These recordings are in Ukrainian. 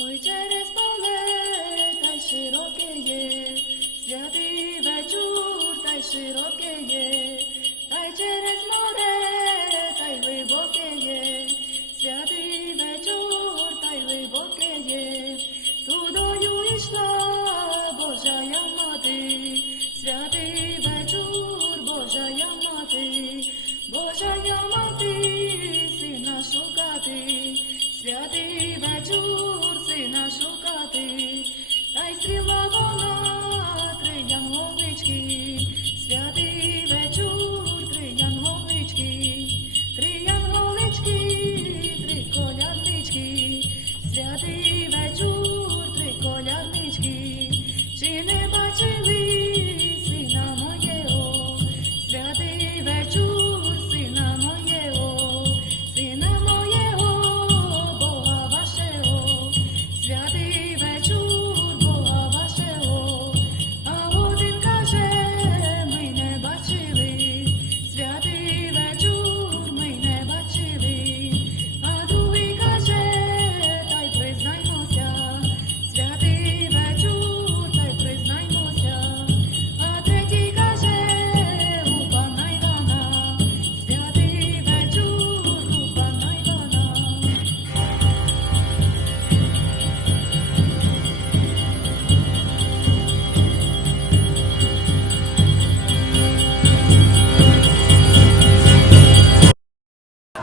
Hoy ya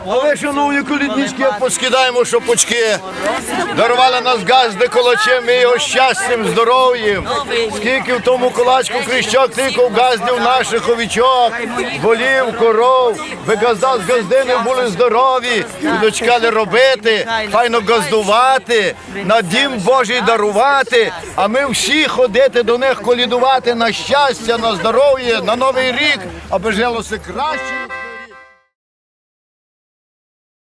А ви, шановні коліднички, поскидаємо шопочки. Дарували нас газди колочем, ми його щастям, здоров'ям. Скільки в тому кулачку кріщок тикав газдів наших овічок, волів, коров. Ви газда з газдини були здорові, і дочекали робити, файно газдувати, на дім Божий дарувати, а ми всі ходити до них колідувати на щастя, на здоров'я, на новий рік, аби жилося краще.